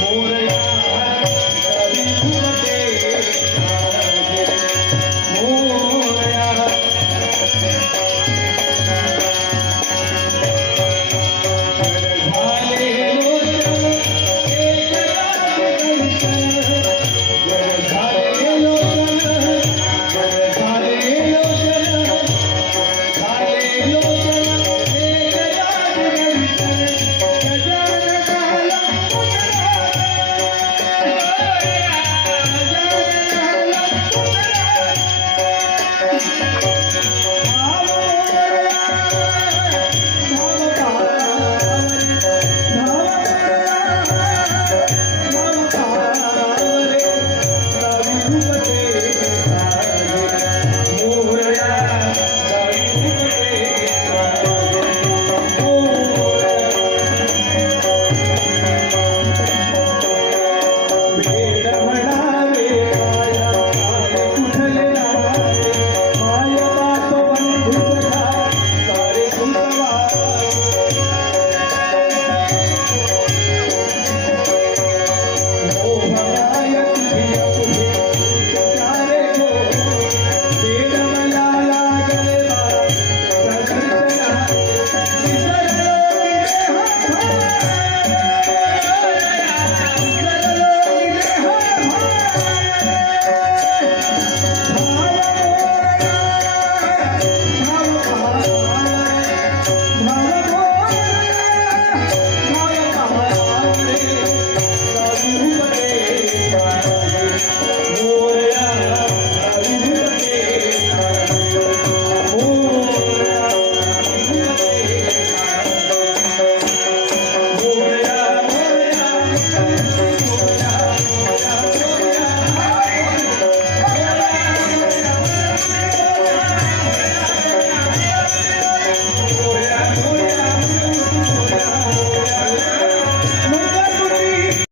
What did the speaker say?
मोर